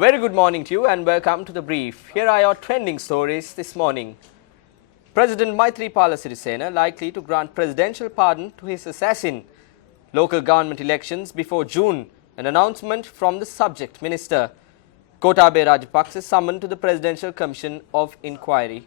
A very good morning to you and welcome to the brief. Here are your trending stories this morning. President Maithripala Sirisena likely to grant presidential pardon to his assassin. Local government elections before June. An announcement from the subject minister. Gotabaya Rajapaksa summoned to the Presidential Commission of Inquiry.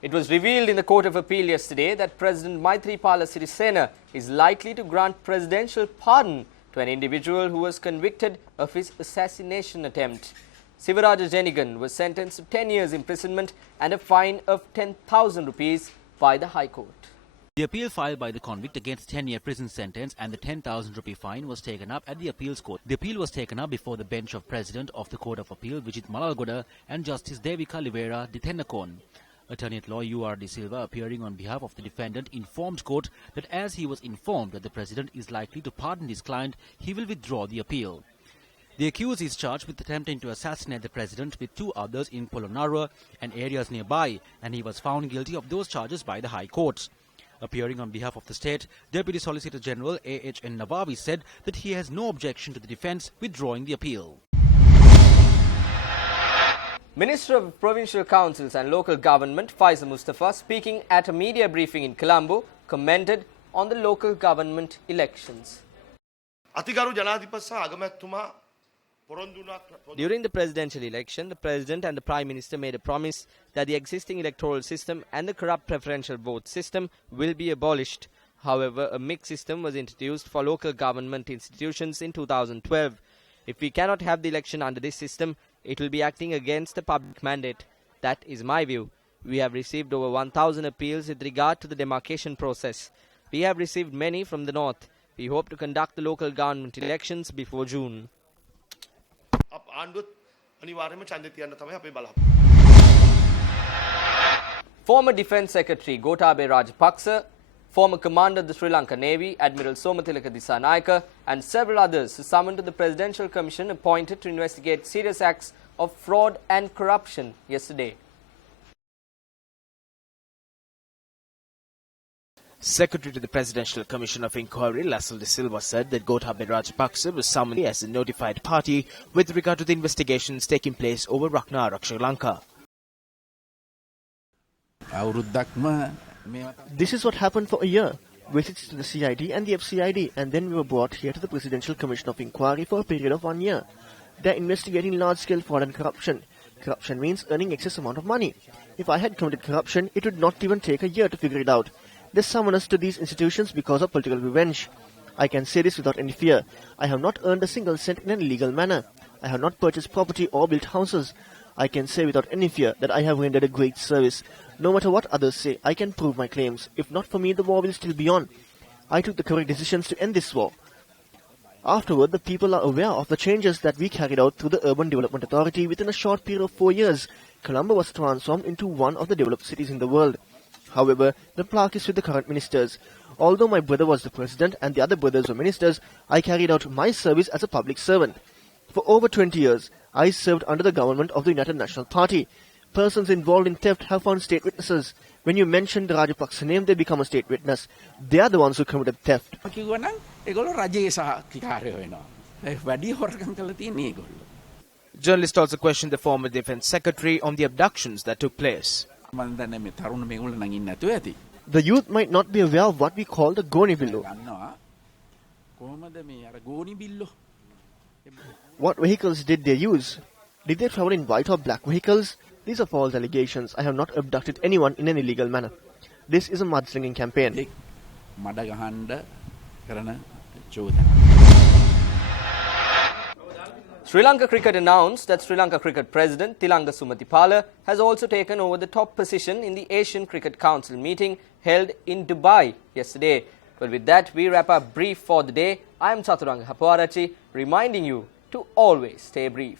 It was revealed in the Court of Appeal yesterday that President Maithripala Sirisena is likely to grant presidential pardon to an individual who was convicted of his assassination attempt. Sivaraja Jenigan was sentenced to 10 years imprisonment and a fine of 10,000 rupees by the High Court. The appeal filed by the convict against 10-year prison sentence and the 10,000 rupee fine was taken up at the appeals court. The appeal was taken up before the bench of President of the Court of Appeal, Vijit Malalgoda, and Justice Devika Livera Dithenakon. Attorney-at-law U.R. De Silva, appearing on behalf of the defendant, informed court that as he was informed that the president is likely to pardon his client, he will withdraw the appeal. The accused is charged with attempting to assassinate the president with two others in Polonnaruwa and areas nearby, and he was found guilty of those charges by the High Court. Appearing on behalf of the state, Deputy Solicitor General A.H.N. Nawawi said that he has no objection to the defence withdrawing the appeal. Minister of Provincial Councils and Local Government Faisal Mustafa, speaking at a media briefing in Colombo, commented on the local government elections. During the presidential election, the President and the Prime Minister made a promise that the existing electoral system and the corrupt preferential vote system will be abolished. However, a mixed system was introduced for local government institutions in 2012. If we cannot have the election under this system, it will be acting against the public mandate. That is my view. We have received over 1,000 appeals with regard to the demarcation process. We have received many from the north. We hope to conduct the local government elections before June. Former Defence Secretary Gotabaya Rajapaksa, former Commander of the Sri Lanka Navy, Admiral Somatilaka Dissanayake, and several others summoned to the Presidential Commission appointed to investigate serious acts of fraud and corruption yesterday. Secretary to the Presidential Commission of Inquiry, Lassell De Silva, said that Gotabaya Rajapaksa was summoned as a notified party with regard to the investigations taking place over Ratna, Sri Lanka. This is what happened for a year. Visits to the CID and the FCID, and then we were brought here to the Presidential Commission of Inquiry for a period of 1 year. They are investigating large-scale fraud and corruption. Corruption means earning excess amount of money. If I had committed corruption, it would not even take a year to figure it out. They summon us to these institutions because of political revenge. I can say this without any fear. I have not earned a single cent in an illegal manner. I have not purchased property or built houses. I can say without any fear that I have rendered a great service. No matter what others say, I can prove my claims. If not for me, the war will still be on. I took the correct decisions to end this war. Afterward, the people are aware of the changes that we carried out through the Urban Development Authority within a short period of 4 years. Colombo was transformed into one of the developed cities in the world. However, the plaque is with the current ministers. Although my brother was the president and the other brothers were ministers, I carried out my service as a public servant. For over 20 years, I served under the government of the United National Party. Persons involved in theft have found state witnesses. When you mention the Rajapaksa name, they become a state witness. They are the ones who committed theft. Journalists also questioned the former Defence Secretary on the abductions that took place. The youth might not be aware of what we call the Goni Billu. What vehicles did they use? Did they travel in white or black vehicles? These are false allegations. I have not abducted anyone in an illegal manner. This is a mudslinging campaign. Sri Lanka Cricket announced that Sri Lanka Cricket President Tilanga Sumatipala has also taken over the top position in the Asian Cricket Council meeting held in Dubai yesterday. Well, with that, we wrap up brief for the day. I am Chaturanga Hapwarachi, reminding you to always stay brief.